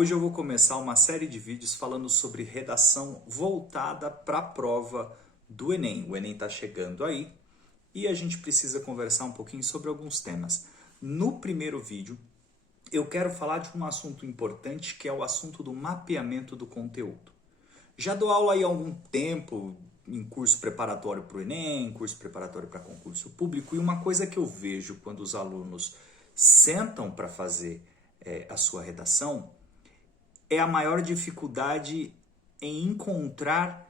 Hoje eu vou começar uma série de vídeos falando sobre redação voltada para a prova do Enem. O Enem está chegando aí e a gente precisa conversar um pouquinho sobre alguns temas. No primeiro vídeo, eu quero falar de um assunto importante que é o assunto do mapeamento do conteúdo. Já dou aula aí há algum tempo em curso preparatório para o Enem, curso preparatório para concurso público, e uma coisa que eu vejo quando os alunos sentam para fazer a sua redação é a maior dificuldade em encontrar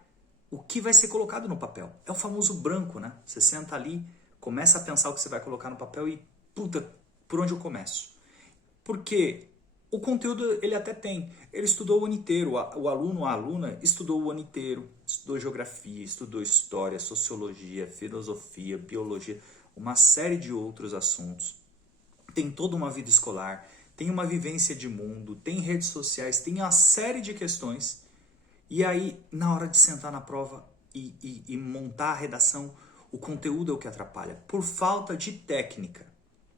o que vai ser colocado no papel. É o famoso branco, né? Você senta ali, começa a pensar o que você vai colocar no papel e, puta, por onde eu começo? Porque o conteúdo ele até tem. Ele estudou o ano inteiro, o aluno, a aluna estudou o ano inteiro, estudou geografia, estudou história, sociologia, filosofia, biologia, uma série de outros assuntos. Tem toda uma vida escolar, tem uma vivência de mundo, tem redes sociais, tem uma série de questões. E aí, na hora de sentar na prova e montar a redação, o conteúdo é o que atrapalha, por falta de técnica.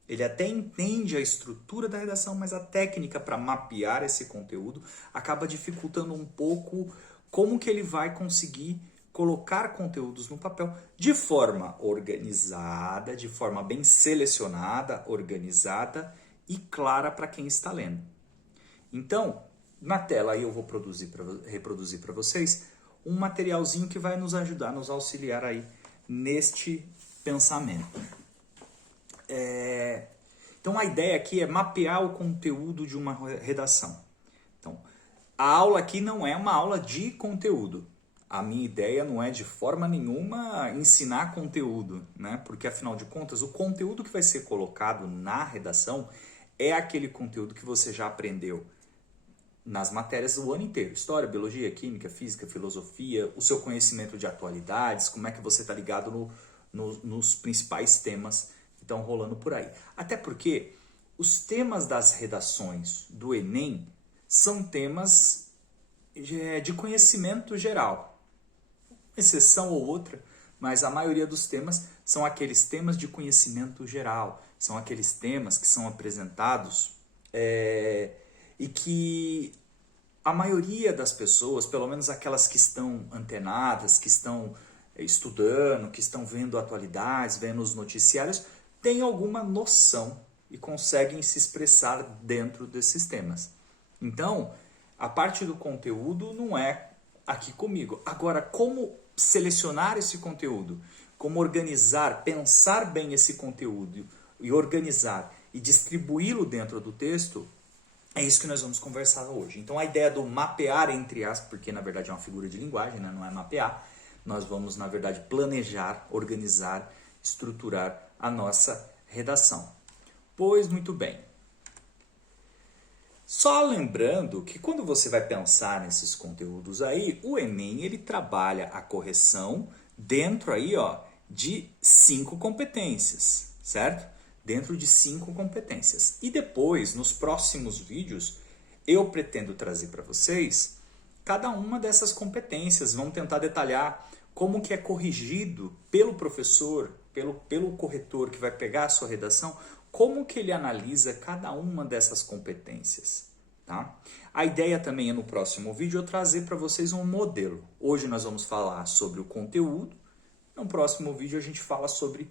Ele até entende a estrutura da redação, mas a técnica para mapear esse conteúdo acaba dificultando um pouco como que ele vai conseguir colocar conteúdos no papel de forma organizada, de forma bem selecionada, organizada e clara para quem está lendo. Então, na tela aí eu vou reproduzir para vocês um materialzinho que vai nos ajudar, nos auxiliar aí neste pensamento. Então a ideia aqui é mapear o conteúdo de uma redação. Então, a aula aqui não é uma aula de conteúdo. A minha ideia não é de forma nenhuma ensinar conteúdo, né? Porque afinal de contas, o conteúdo que vai ser colocado na redação é aquele conteúdo que você já aprendeu nas matérias do ano inteiro. História, biologia, química, física, filosofia, o seu conhecimento de atualidades, como é que você está ligado nos principais temas que estão rolando por aí. Até porque os temas das redações do Enem são temas de conhecimento geral. Exceção ou outra, mas a maioria dos temas são aqueles temas de conhecimento geral. São aqueles temas que são apresentados e que a maioria das pessoas, pelo menos aquelas que estão antenadas, que estão estudando, que estão vendo atualidades, vendo os noticiários, têm alguma noção e conseguem se expressar dentro desses temas. Então, a parte do conteúdo não é aqui comigo. Agora, como selecionar esse conteúdo? Como organizar, pensar bem esse conteúdo e organizar e distribuí-lo dentro do texto, é isso que nós vamos conversar hoje. Então a ideia do mapear, entre aspas, porque na verdade é uma figura de linguagem, né? Não é mapear, nós vamos na verdade planejar, organizar, estruturar a nossa redação. Pois muito bem. Só lembrando que quando você vai pensar nesses conteúdos aí, o Enem ele trabalha a correção dentro aí, ó, de 5 competências, certo? Dentro de 5 competências. E depois, nos próximos vídeos, eu pretendo trazer para vocês cada uma dessas competências. Vamos tentar detalhar como que é corrigido pelo professor, pelo corretor que vai pegar a sua redação, como que ele analisa cada uma dessas competências. Tá? A ideia também é no próximo vídeo eu trazer para vocês um modelo. Hoje nós vamos falar sobre o conteúdo. No próximo vídeo a gente fala sobre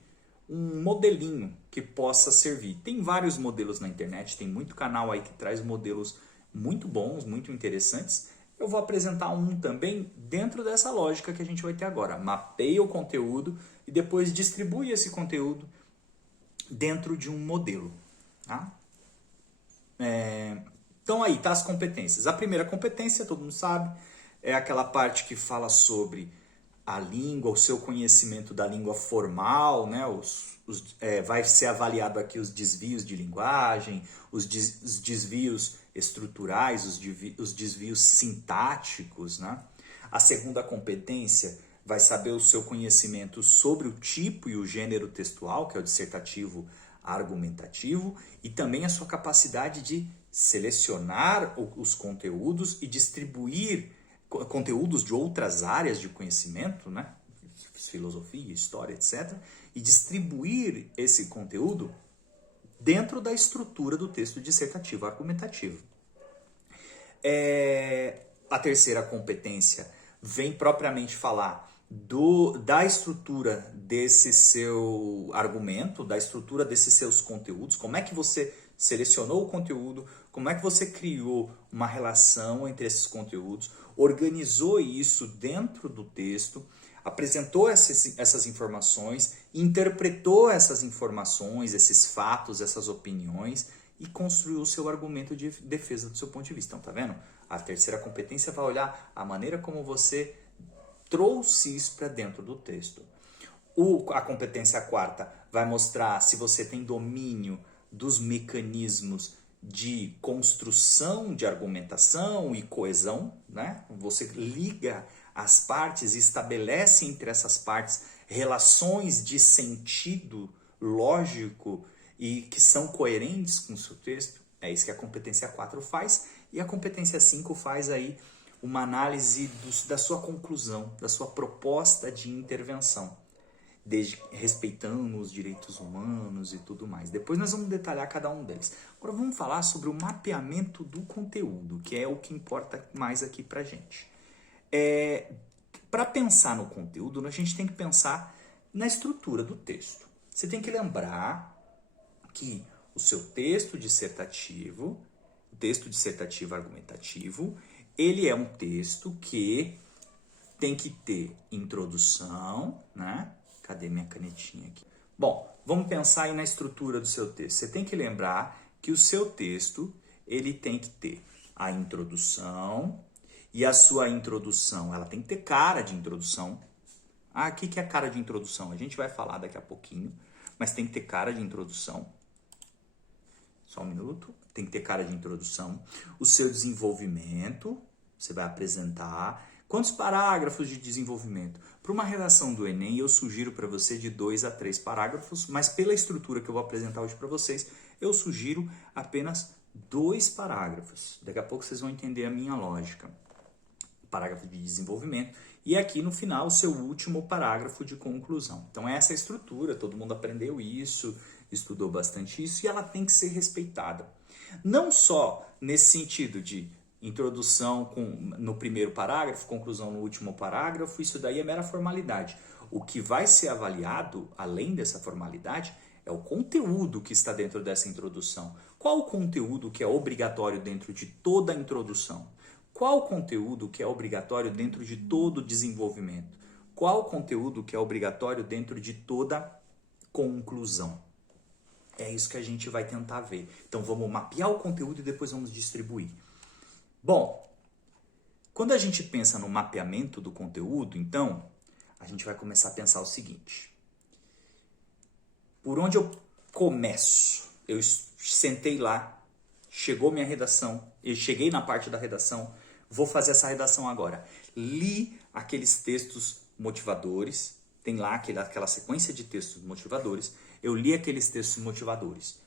um modelinho que possa servir. Tem vários modelos na internet, tem muito canal aí que traz modelos muito bons, muito interessantes. Eu vou apresentar um também dentro dessa lógica que a gente vai ter agora. Mapeia o conteúdo e depois distribui esse conteúdo dentro de um modelo. Tá? Então aí tá as competências. A primeira competência, todo mundo sabe, é aquela parte que fala sobre a língua, o seu conhecimento da língua formal, né? Vai ser avaliado aqui os desvios de linguagem, os desvios estruturais, os desvios sintáticos, né? A segunda competência vai saber o seu conhecimento sobre o tipo e o gênero textual, que é o dissertativo argumentativo, e também a sua capacidade de selecionar os conteúdos e distribuir conteúdos de outras áreas de conhecimento, né? Filosofia, história, etc. E distribuir esse conteúdo dentro da estrutura do texto dissertativo argumentativo. A terceira competência vem propriamente falar da estrutura desse seu argumento, da estrutura desses seus conteúdos, como é que você selecionou o conteúdo, como é que você criou uma relação entre esses conteúdos, organizou isso dentro do texto, apresentou essas informações, interpretou essas informações, esses fatos, essas opiniões e construiu o seu argumento de defesa do seu ponto de vista. Então, tá vendo? A terceira competência vai olhar a maneira como você trouxe isso para dentro do texto. A competência quarta vai mostrar se você tem domínio dos mecanismos de construção de argumentação e coesão, né? Você liga as partes e estabelece entre essas partes relações de sentido lógico e que são coerentes com o seu texto. É isso que a competência 4 faz. E a competência 5 faz aí uma análise da sua conclusão, da sua proposta de intervenção, respeitando os direitos humanos e tudo mais. Depois nós vamos detalhar cada um deles. Agora vamos falar sobre o mapeamento do conteúdo, que é o que importa mais aqui pra gente. Para pensar no conteúdo, a gente tem que pensar na estrutura do texto. Você tem que lembrar que o seu texto dissertativo, o texto dissertativo argumentativo, ele é um texto que tem que ter introdução, né? Cadê minha canetinha aqui? Bom, vamos pensar aí na estrutura do seu texto. Você tem que lembrar que o seu texto, ele tem que ter a introdução, e a sua introdução, ela tem que ter cara de introdução. O que é cara de introdução? A gente vai falar daqui a pouquinho, mas tem que ter cara de introdução. Só um minuto. Tem que ter cara de introdução. O seu desenvolvimento, você vai apresentar. Quantos parágrafos de desenvolvimento? Para uma redação do Enem, eu sugiro para você de 2 a 3 parágrafos, mas pela estrutura que eu vou apresentar hoje para vocês, eu sugiro apenas 2 parágrafos. Daqui a pouco vocês vão entender a minha lógica. Parágrafo de desenvolvimento. E aqui no final, o seu último parágrafo de conclusão. Então, essa é a estrutura, todo mundo aprendeu isso, estudou bastante isso, e ela tem que ser respeitada. Não só nesse sentido de introdução no primeiro parágrafo, conclusão no último parágrafo, isso daí é mera formalidade. O que vai ser avaliado, além dessa formalidade, é o conteúdo que está dentro dessa introdução. Qual o conteúdo que é obrigatório dentro de toda a introdução? Qual o conteúdo que é obrigatório dentro de todo o desenvolvimento? Qual o conteúdo que é obrigatório dentro de toda conclusão? É isso que a gente vai tentar ver. Então vamos mapear o conteúdo e depois vamos distribuir. Bom, quando a gente pensa no mapeamento do conteúdo, então, a gente vai começar a pensar o seguinte. Por onde eu começo? Eu sentei lá, chegou minha redação, eu cheguei na parte da redação, vou fazer essa redação agora. Li aqueles textos motivadores, tem lá aquela sequência de textos motivadores, eu li aqueles textos motivadores.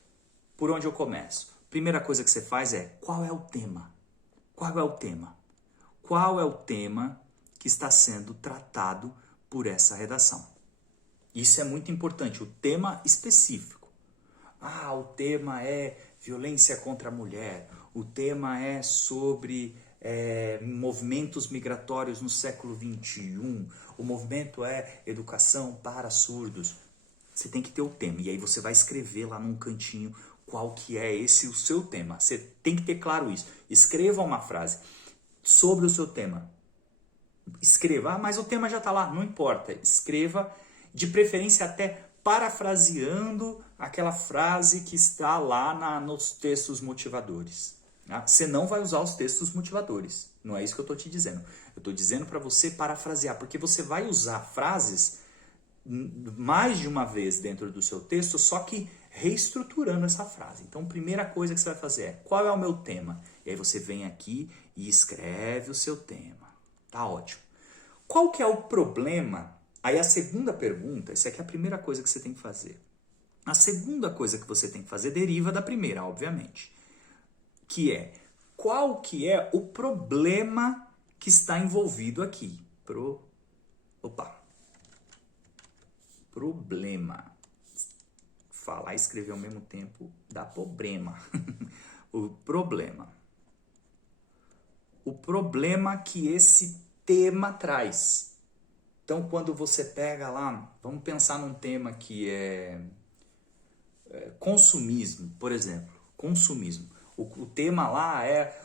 Por onde eu começo? Primeira coisa que você faz é, qual é o tema? Qual é o tema? Qual é o tema que está sendo tratado por essa redação? Isso é muito importante, o tema específico. O tema é violência contra a mulher, o tema é sobre movimentos migratórios no século XXI, o movimento é educação para surdos. Você tem que ter o tema, e aí você vai escrever lá num cantinho qual que é o seu tema. Você tem que ter claro isso. Escreva uma frase sobre o seu tema. Escreva, mas o tema já está lá, não importa. Escreva, de preferência até parafraseando aquela frase que está lá nos textos motivadores. Tá? Você não vai usar os textos motivadores, não é isso que eu estou te dizendo. Eu estou dizendo para você parafrasear, porque você vai usar frases mais de uma vez dentro do seu texto, só que reestruturando essa frase. Então, a primeira coisa que você vai fazer é, qual é o meu tema? E aí você vem aqui e escreve o seu tema. Tá ótimo. Qual que é o problema? Aí a segunda pergunta, essa aqui é a primeira coisa que você tem que fazer. A segunda coisa que você tem que fazer deriva da primeira, obviamente. Que é, qual que é o problema que está envolvido aqui? Problema. Falar e escrever ao mesmo tempo dá problema. O problema. o problema que esse tema traz. Então, quando você pega lá, vamos pensar num tema que é consumismo, por exemplo. Consumismo. O tema lá é,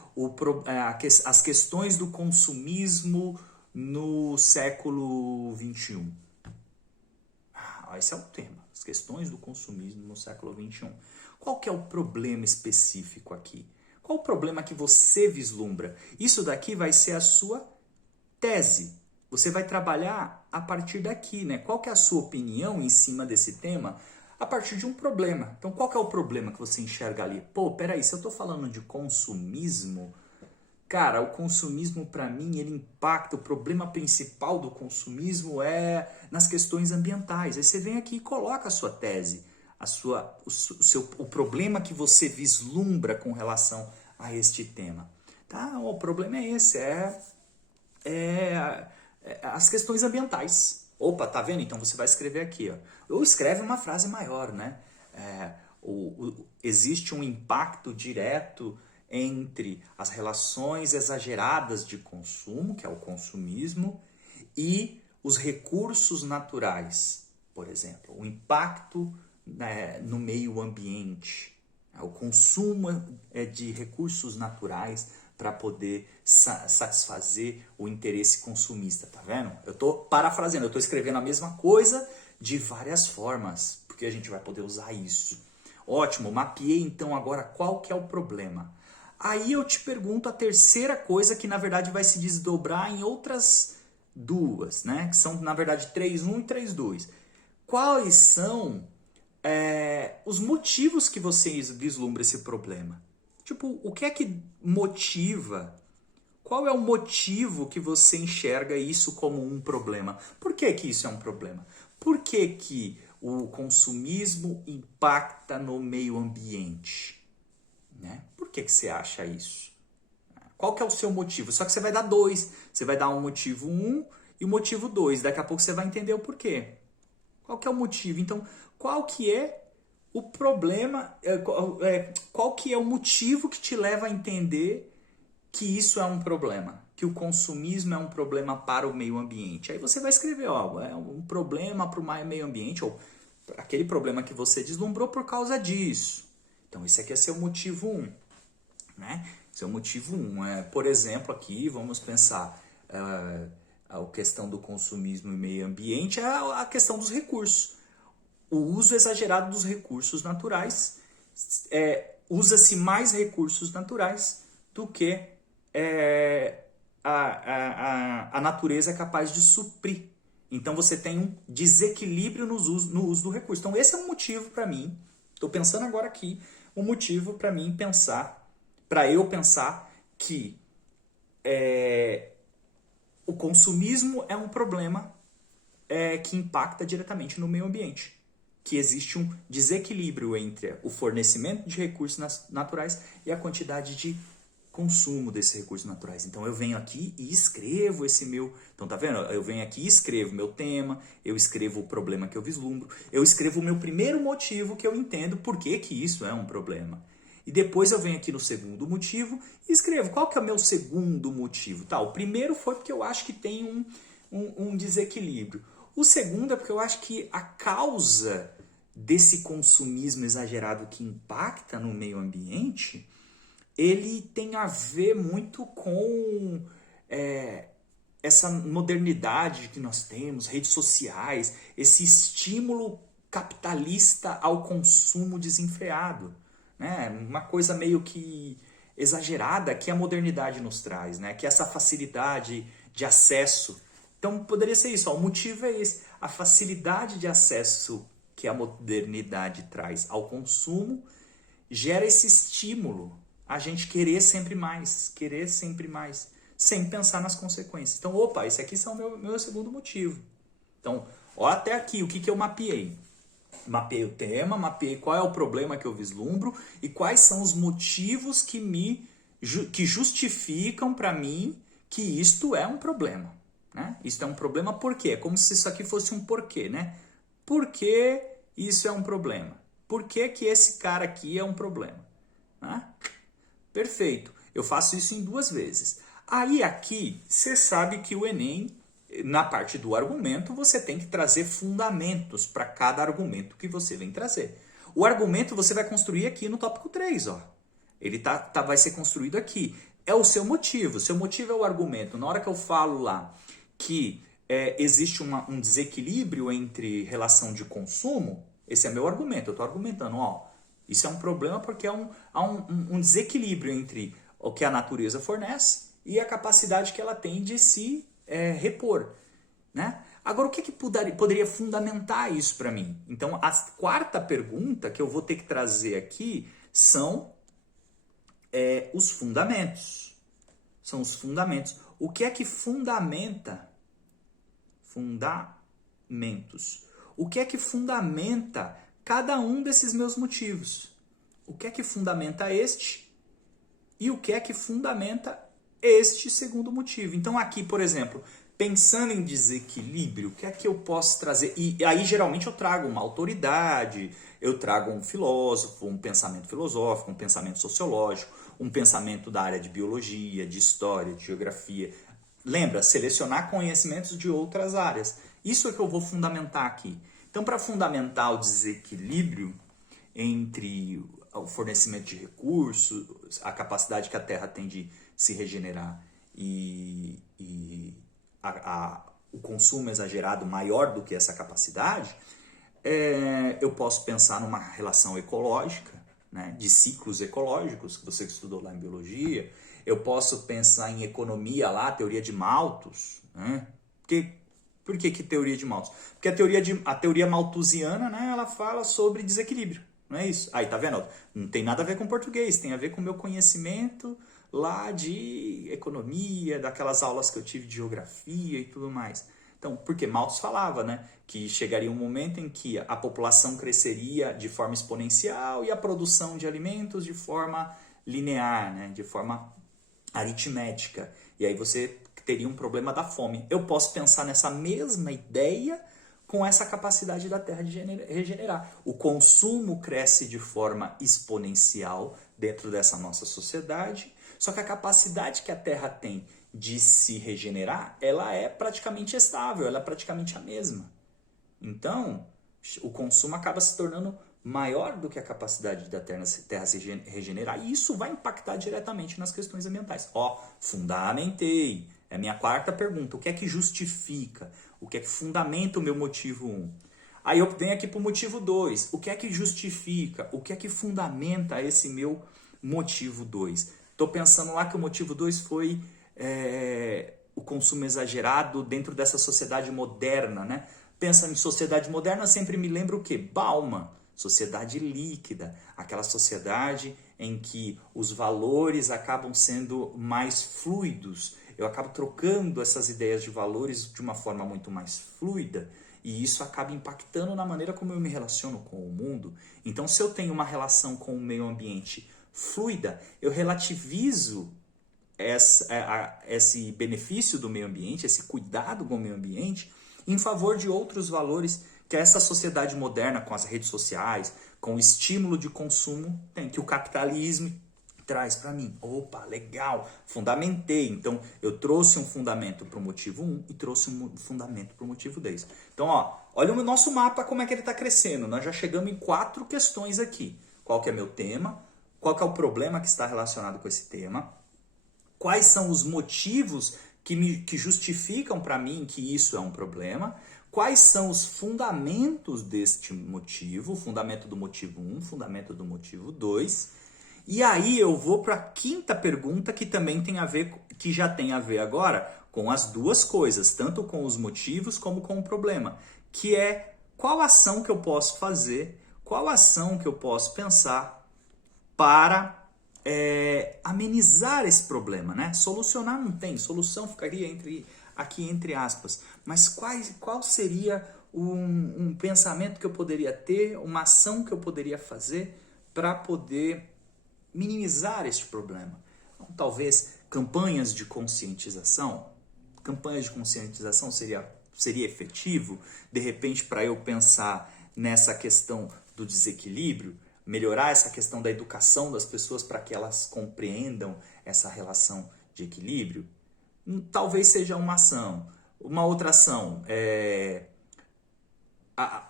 as questões do consumismo no século XXI. Esse é o tema. As questões do consumismo no século XXI. Qual que é o problema específico aqui? Qual o problema que você vislumbra? Isso daqui vai ser a sua tese. Você vai trabalhar a partir daqui, né? Qual que é a sua opinião em cima desse tema a partir de um problema? Então, qual que é o problema que você enxerga ali? Pô, peraí, se eu estou falando de consumismo, cara, o consumismo para mim, ele impacta, o problema principal do consumismo é nas questões ambientais. Aí você vem aqui e coloca a sua tese, o problema que você vislumbra com relação a este tema. Tá? O problema é esse, as questões ambientais. Opa, tá vendo? Então você vai escrever aqui, ó. Ou escreve uma frase maior, né? Existe um impacto direto entre as relações exageradas de consumo, que é o consumismo, e os recursos naturais, por exemplo. O impacto, né, no meio ambiente. O consumo de recursos naturais para poder satisfazer o interesse consumista, tá vendo? Eu estou parafraseando, eu estou escrevendo a mesma coisa de várias formas, porque a gente vai poder usar isso. Ótimo, mapeei então agora qual que é o problema. Aí eu te pergunto a terceira coisa que na verdade vai se desdobrar em outras duas, né? Que são na verdade 3.1 e 3.2. Quais são os motivos que você vislumbra esse problema? Tipo, o que é que motiva? Qual é o motivo que você enxerga isso como um problema? Por que que isso é um problema? Por que que o consumismo impacta no meio ambiente? Né? Por que que você acha isso? Qual que é o seu motivo? Só que você vai dar dois. Você vai dar um motivo 1 e o motivo 2. Daqui a pouco você vai entender o porquê. Qual que é o motivo? Então, qual que é o problema, qual que é o motivo que te leva a entender que isso é um problema, que o consumismo é um problema para o meio ambiente? Aí você vai escrever, ó, é um problema para o meio ambiente, ou aquele problema que você deslumbrou por causa disso. Então, esse aqui é seu motivo 1, né? Esse é o motivo 1. Por exemplo, aqui, vamos pensar, a questão do consumismo e meio ambiente é a questão dos recursos. O uso exagerado dos recursos naturais, usa-se mais recursos naturais do que a natureza é capaz de suprir. Então você tem um desequilíbrio no uso do recurso. Então esse é um motivo para mim, estou pensando agora aqui, um motivo para mim pensar, para eu pensar que o consumismo é um problema que impacta diretamente no meio ambiente. Que existe um desequilíbrio entre o fornecimento de recursos naturais e a quantidade de consumo desses recursos naturais. Então eu venho aqui e escrevo esse meu... Então tá vendo? Eu venho aqui e escrevo meu tema, eu escrevo o problema que eu vislumbro, eu escrevo o meu primeiro motivo que eu entendo por que que isso é um problema. E depois eu venho aqui no segundo motivo e escrevo qual que é o meu segundo motivo. Tá, o primeiro foi porque eu acho que tem um desequilíbrio. O segundo é porque eu acho que a causa desse consumismo exagerado que impacta no meio ambiente, ele tem a ver muito com essa modernidade que nós temos, redes sociais, esse estímulo capitalista ao consumo desenfreado, né? Uma coisa meio que exagerada que a modernidade nos traz, né? Que essa facilidade de acesso. Então poderia ser isso, ó, o motivo é esse, a facilidade de acesso que a modernidade traz ao consumo gera esse estímulo a gente querer sempre mais, sem pensar nas consequências. Então, opa, esse aqui é o meu segundo motivo. Então, ó, até aqui, o que eu mapeei? Mapeei o tema, mapeei qual é o problema que eu vislumbro e quais são os motivos que justificam para mim que isto é um problema. Né? Isso é um problema por quê? É como se isso aqui fosse um porquê, né? Por que isso é um problema? Por que que esse cara aqui é um problema? Né? Perfeito. Eu faço isso em 2 vezes. Aí aqui, você sabe que o Enem, na parte do argumento, você tem que trazer fundamentos para cada argumento que você vem trazer. O argumento você vai construir aqui no tópico 3, ó. Ele vai ser construído aqui. É o seu motivo. Seu motivo é o argumento. Na hora que eu falo lá que existe um desequilíbrio entre relação de consumo, esse é meu argumento. Eu estou argumentando, ó, isso é um problema porque há um desequilíbrio entre o que a natureza fornece e a capacidade que ela tem de se repor, né? Agora, o que poderia fundamentar isso para mim? Então, a quarta pergunta que eu vou ter que trazer aqui são os fundamentos. São os fundamentos. O que é que fundamenta? Fundamentos. O que é que fundamenta cada um desses meus motivos? O que é que fundamenta este? E o que é que fundamenta este segundo motivo? Então aqui, por exemplo, pensando em desequilíbrio, o que é que eu posso trazer? E aí geralmente eu trago uma autoridade, eu trago um filósofo, um pensamento filosófico, um pensamento sociológico, um pensamento da área de biologia, de história, de geografia. Lembra, selecionar conhecimentos de outras áreas. Isso é que eu vou fundamentar aqui. Então, para fundamentar o desequilíbrio entre o fornecimento de recursos, a capacidade que a Terra tem de se regenerar e o consumo exagerado maior do que essa capacidade, eu posso pensar numa relação ecológica, né, de ciclos ecológicos, que você estudou lá em biologia. Eu posso pensar em economia lá, teoria de Malthus, né? Por que teoria de Malthus? Porque a teoria malthusiana, né, ela fala sobre desequilíbrio, não é isso? Aí, tá vendo? Não tem nada a ver com português, tem a ver com o meu conhecimento lá de economia, daquelas aulas que eu tive de geografia e tudo mais. Então, porque Malthus falava, né, que chegaria um momento em que a população cresceria de forma exponencial e a produção de alimentos de forma linear, né, de forma aritmética. E aí você teria um problema da fome. Eu posso pensar nessa mesma ideia com essa capacidade da Terra de regenerar. O consumo cresce de forma exponencial dentro dessa nossa sociedade, só que a capacidade que a Terra tem de se regenerar, ela é praticamente estável, ela é praticamente a mesma. Então, o consumo acaba se tornando maior do que a capacidade da Terra se regenerar, e isso vai impactar diretamente nas questões ambientais. Ó, fundamentei. É a minha quarta pergunta. O que é que justifica? O que é que fundamenta o meu motivo 1? Aí eu venho aqui para o motivo 2. O que é que justifica? O que é que fundamenta esse meu motivo 2? Estou pensando lá que o motivo 2 foi o consumo exagerado dentro dessa sociedade moderna, né? Pensando em sociedade moderna, sempre me lembra o quê? Bauman, sociedade líquida, aquela sociedade em que os valores acabam sendo mais fluidos. Eu acabo trocando essas ideias de valores de uma forma muito mais fluida, e isso acaba impactando na maneira como eu me relaciono com o mundo. Então, se eu tenho uma relação com o meio ambiente fluida, eu relativizo esse benefício do meio ambiente, esse cuidado com o meio ambiente, em favor de outros valores que essa sociedade moderna, com as redes sociais, com o estímulo de consumo, tem, que o capitalismo traz para mim. Opa, legal, fundamentei. Então, eu trouxe um fundamento para o motivo 1 e trouxe um fundamento para o motivo 2. Então, ó, olha o nosso mapa, como é que ele está crescendo. Nós já chegamos em 4 questões aqui. Qual que é meu tema? Qual que é o problema que está relacionado com esse tema? Quais são os motivos que justificam para mim que isso é um problema? Quais são os fundamentos deste motivo? Fundamento do motivo 1, fundamento do motivo 2. E aí eu vou para a quinta pergunta, que também tem a ver, que já tem a ver agora com as duas coisas, tanto com os motivos como com o problema, que é qual ação que eu posso fazer, qual ação que eu posso pensar para amenizar esse problema, né? Solucionar não tem, solução ficaria aqui entre aspas, mas qual seria um pensamento que eu poderia ter, uma ação que eu poderia fazer para poder minimizar este problema? Então, talvez campanhas de conscientização. Campanhas de conscientização seria efetivo, de repente, para eu pensar nessa questão do desequilíbrio, melhorar essa questão da educação das pessoas para que elas compreendam essa relação de equilíbrio. Talvez seja uma ação. Uma outra ação,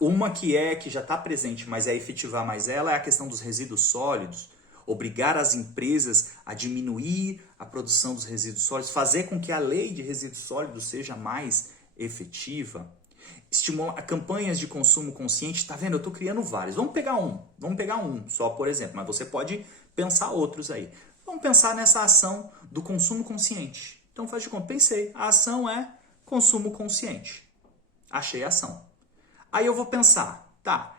uma que já está presente, mas é efetivar mais ela, é a questão dos resíduos sólidos. Obrigar as empresas a diminuir a produção dos resíduos sólidos, fazer com que a lei de resíduos sólidos seja mais efetiva. Estimular campanhas de consumo consciente. Tá vendo? Eu estou criando vários. Vamos pegar um só, por exemplo, mas você pode pensar outros aí. Vamos pensar nessa ação do consumo consciente. Então faz de conta, pensei, a ação é consumo consciente. Achei a ação. Aí eu vou pensar, tá,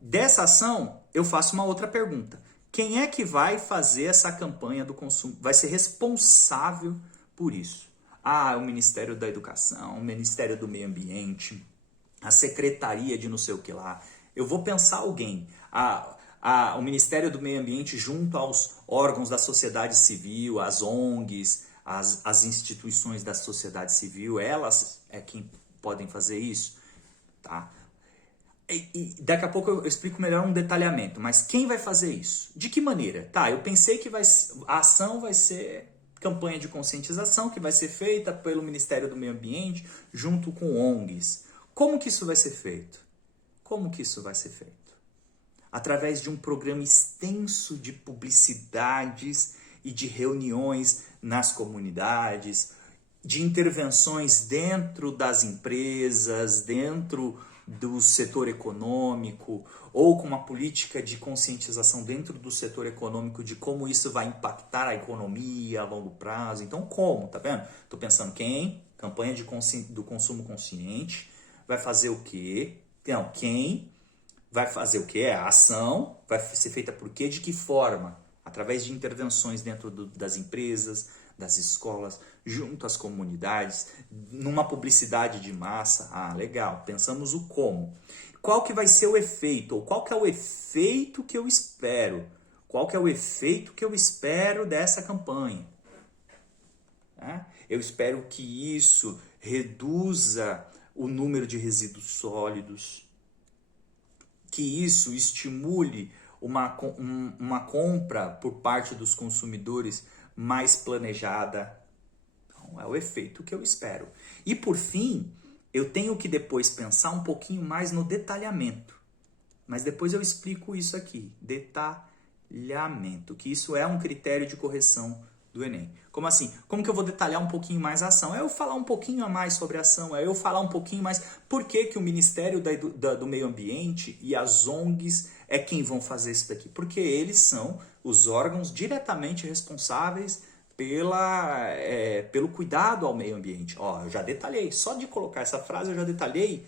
dessa ação eu faço uma outra pergunta. Quem é que vai fazer essa campanha do consumo? Vai ser responsável por isso? Ah, o Ministério da Educação, o Ministério do Meio Ambiente, a Secretaria de não sei o que lá. Eu vou pensar alguém. O Ministério do Meio Ambiente junto aos órgãos da sociedade civil, as ONGs, as instituições da sociedade civil, elas é quem podem fazer isso, tá? E daqui a pouco eu explico melhor um detalhamento, mas quem vai fazer isso? De que maneira? Tá, eu pensei que a ação vai ser campanha de conscientização, que vai ser feita pelo Ministério do Meio Ambiente, junto com ONGs. Como que isso vai ser feito? Como que isso vai ser feito? Através de um programa extenso de publicidades e de reuniões nas comunidades, de intervenções dentro das empresas, dentro do setor econômico, ou com uma política de conscientização dentro do setor econômico de como isso vai impactar a economia a longo prazo. Então, como? Tá vendo? Estou pensando quem? Campanha do consumo consciente. Vai fazer o quê? Não, quem vai fazer o quê? É a ação. Vai ser feita por quê? De que forma? Através de intervenções dentro das empresas, das escolas, junto às comunidades, numa publicidade de massa. Ah, legal, pensamos o como. Qual que vai ser o efeito? Ou qual que é o efeito que eu espero? Qual que é o efeito que eu espero dessa campanha? Eu espero que isso reduza o número de resíduos sólidos, que isso estimule uma compra por parte dos consumidores mais planejada. Então, é o efeito que eu espero. E por fim, eu tenho que depois pensar um pouquinho mais no detalhamento. Mas depois eu explico isso aqui. Detalhamento, que isso é um critério de correção do Enem. Como assim? Como que eu vou detalhar um pouquinho mais a ação? É eu falar um pouquinho a mais sobre a ação, é eu falar um pouquinho mais por que o Ministério do Meio Ambiente e as ONGs é quem vão fazer isso daqui. Porque eles são os órgãos diretamente responsáveis pelo cuidado ao meio ambiente. Ó, eu já detalhei, só de colocar essa frase eu já detalhei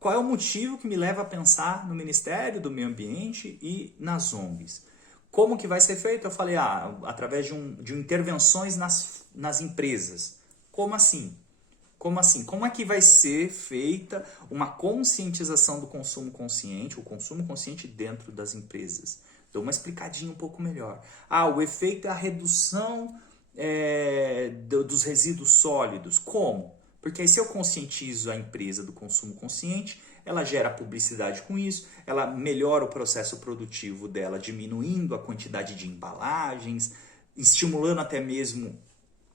qual é o motivo que me leva a pensar no Ministério do Meio Ambiente e nas ONGs. Como que vai ser feito? Eu falei, através de intervenções nas empresas. Como assim? Como assim? Como é que vai ser feita uma conscientização do consumo consciente, o consumo consciente dentro das empresas? Dou uma explicadinha um pouco melhor. O efeito é a redução dos resíduos sólidos. Como? Porque aí se eu conscientizo a empresa do consumo consciente, ela gera publicidade com isso, ela melhora o processo produtivo dela, diminuindo a quantidade de embalagens, estimulando até mesmo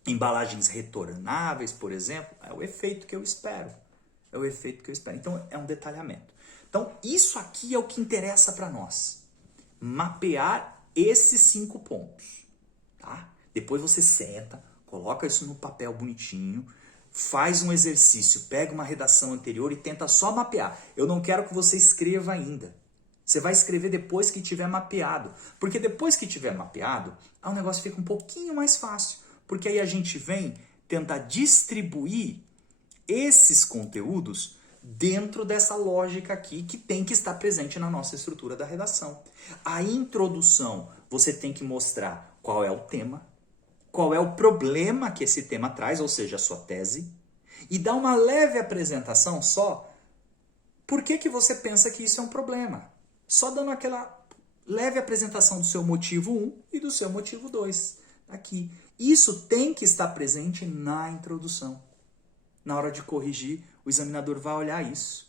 embalagens retornáveis, por exemplo. É o efeito que eu espero. É o efeito que eu espero. Então, é um detalhamento. Então, isso aqui é o que interessa para nós. Mapear esses 5 pontos. Tá? Depois você senta, coloca isso no papel bonitinho, faz um exercício, pega uma redação anterior e tenta só mapear. Eu não quero que você escreva ainda. Você vai escrever depois que tiver mapeado. Porque depois que tiver mapeado, o negócio fica um pouquinho mais fácil. Porque aí a gente vem tentar distribuir esses conteúdos dentro dessa lógica aqui que tem que estar presente na nossa estrutura da redação. A introdução, você tem que mostrar qual é o tema, qual é o problema que esse tema traz, ou seja, a sua tese, e dar uma leve apresentação só. Por que você pensa que isso é um problema? Só dando aquela leve apresentação do seu motivo 1 e do seu motivo 2 aqui. Isso tem que estar presente na introdução. Na hora de corrigir, o examinador vai olhar isso.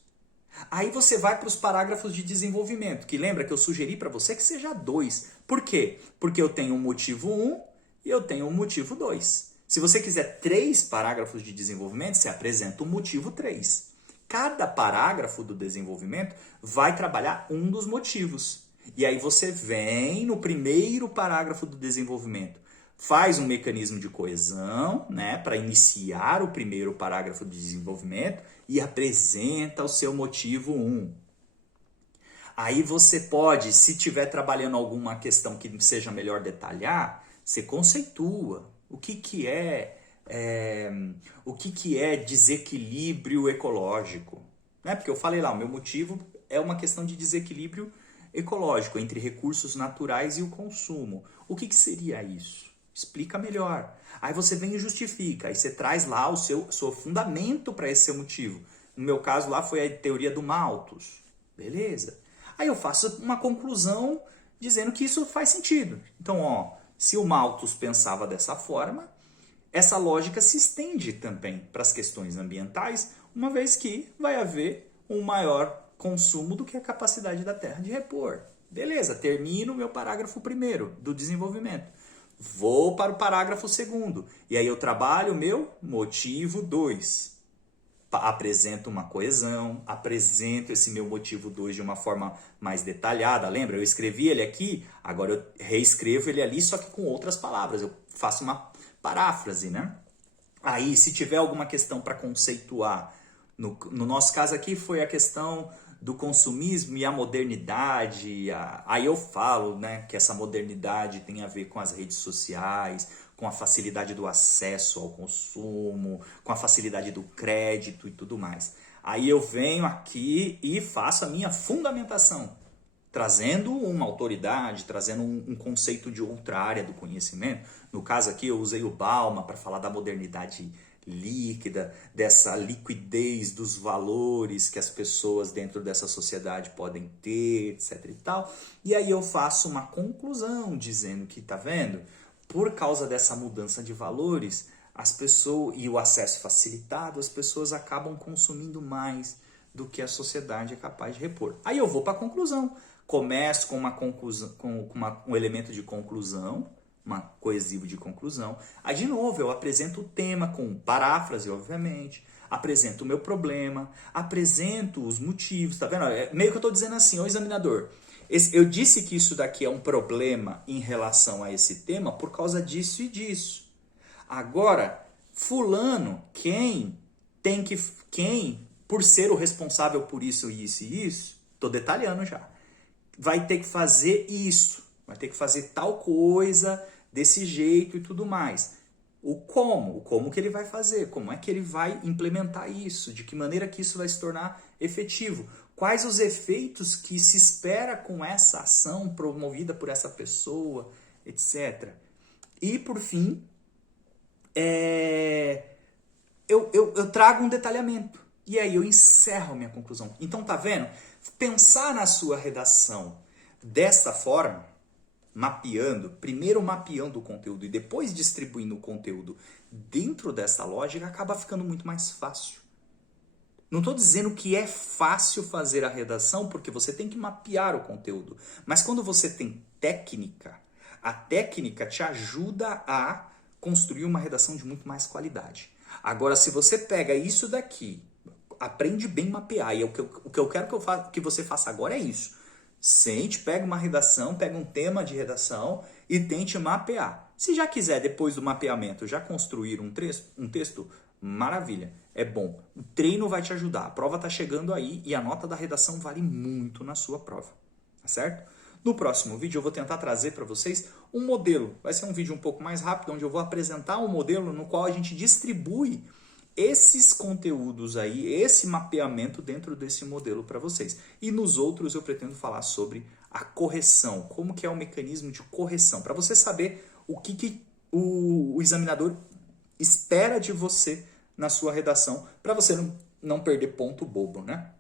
Aí você vai para os parágrafos de desenvolvimento, que lembra que eu sugeri para você que seja 2. Por quê? Porque eu tenho um motivo 1 e eu tenho um motivo 2. Se você quiser 3 parágrafos de desenvolvimento, você apresenta o motivo 3. Cada parágrafo do desenvolvimento vai trabalhar um dos motivos. E aí você vem no primeiro parágrafo do desenvolvimento, faz um mecanismo de coesão, né, para iniciar o primeiro parágrafo de desenvolvimento e apresenta o seu motivo 1. Aí você pode, se estiver trabalhando alguma questão que seja melhor detalhar, você conceitua o que é desequilíbrio ecológico. Né? Porque eu falei lá, o meu motivo é uma questão de desequilíbrio ecológico entre recursos naturais e o consumo. O que seria isso? Explica melhor. Aí você vem e justifica, aí você traz lá o seu fundamento para esse seu motivo. No meu caso lá foi a teoria do Malthus. Beleza? Aí eu faço uma conclusão dizendo que isso faz sentido. Então, ó, se o Malthus pensava dessa forma, essa lógica se estende também para as questões ambientais, uma vez que vai haver um maior consumo do que a capacidade da Terra de repor. Beleza, termino o meu parágrafo 1º do desenvolvimento. Vou para o parágrafo 2º. E aí eu trabalho o meu motivo 2. Apresento uma coesão, apresento esse meu motivo 2 de uma forma mais detalhada. Lembra? Eu escrevi ele aqui, agora eu reescrevo ele ali, só que com outras palavras. Eu faço uma paráfrase, né? Aí, se tiver alguma questão para conceituar, no nosso caso aqui foi a questão do consumismo e a modernidade. Aí eu falo, né, que essa modernidade tem a ver com as redes sociais, com a facilidade do acesso ao consumo, com a facilidade do crédito e tudo mais. Aí eu venho aqui e faço a minha fundamentação, trazendo uma autoridade, trazendo um conceito de outra área do conhecimento. No caso aqui eu usei o Bauman para falar da modernidade líquida, dessa liquidez dos valores que as pessoas dentro dessa sociedade podem ter, etc e tal. E aí eu faço uma conclusão dizendo que, tá vendo? Por causa dessa mudança de valores, as pessoas e o acesso facilitado, as pessoas acabam consumindo mais do que a sociedade é capaz de repor. Aí eu vou para a conclusão. Começo com uma conclusão, um elemento de conclusão, uma coesivo de conclusão. Aí, de novo, eu apresento o tema com paráfrase, obviamente, apresento o meu problema, apresento os motivos, tá vendo? É meio que eu estou dizendo assim, ô examinador, eu disse que isso daqui é um problema em relação a esse tema por causa disso e disso. Agora, fulano, quem, por ser o responsável por isso, isso e isso, estou detalhando já, vai ter que fazer isso, vai ter que fazer tal coisa, desse jeito e tudo mais. O como que ele vai fazer, como é que ele vai implementar isso, de que maneira que isso vai se tornar efetivo, quais os efeitos que se espera com essa ação promovida por essa pessoa, etc. E, por fim, eu trago um detalhamento. E aí eu encerro a minha conclusão. Então, tá vendo? Pensar na sua redação dessa forma, primeiro mapeando o conteúdo e depois distribuindo o conteúdo dentro dessa lógica, acaba ficando muito mais fácil. Não estou dizendo que é fácil fazer a redação, porque você tem que mapear o conteúdo. Mas quando você tem técnica, a técnica te ajuda a construir uma redação de muito mais qualidade. Agora, se você pega isso daqui, aprende bem mapear, e o que eu quero que você faça agora é isso. Sente, pega uma redação, pega um tema de redação e tente mapear. Se já quiser, depois do mapeamento, já construir um texto, maravilha, é bom. O treino vai te ajudar. A prova está chegando aí e a nota da redação vale muito na sua prova, tá certo? No próximo vídeo eu vou tentar trazer para vocês um modelo. Vai ser um vídeo um pouco mais rápido, onde eu vou apresentar um modelo no qual a gente distribui esses conteúdos aí, esse mapeamento dentro desse modelo para vocês. E nos outros eu pretendo falar sobre a correção, como que é o mecanismo de correção, para você saber o que o examinador espera de você na sua redação, para você não perder ponto bobo, né?